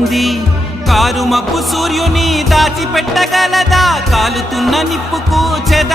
ఉంది. కారు మబ్బు సూర్యుని దాచిపెట్టగలదా? కాలుతున్న నిప్పుకు చెద